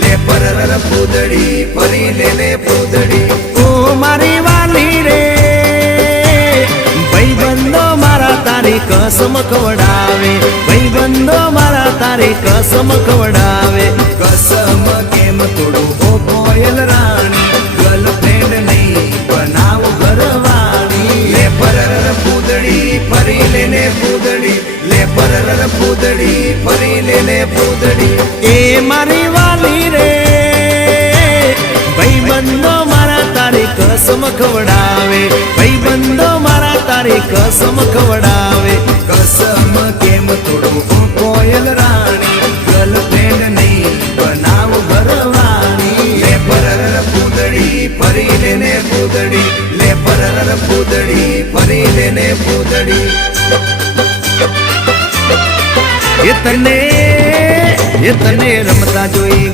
લે પરર પૂદડી ફરી લે પૂદડી ઓ મારી વાલી રે ભાઈબંધો મારા તારી કસમ ખવડાવે ભાઈબંધો મારા તારી કસમ ખવડાવે કસમ કેમ તોડું ઓ કોયલ રાણી ગર્લફ્રેન્ડ નહીં બનાવ ઘરવાળી લે પરર પૂદડી ફરી લે પૂદડી લે પરર પૂદડી ફરી લે પૂદડી એ મારી વાલી રે ભાઈબંધો મારા તારી કસમ ખવડાવે ભાઈબંધો મારા તારી કસમ ખવડાવે કસમ કેમ તોડું ઓ કોયલ રાણી ગર્લફ્રેન્ડ નહીં બનાવ ઘરવાળી લે પરર પૂદડી ફરી લે પૂદડી લે પરર પૂદડી ફરી લે પૂદડી એ તને રમતા જોઈ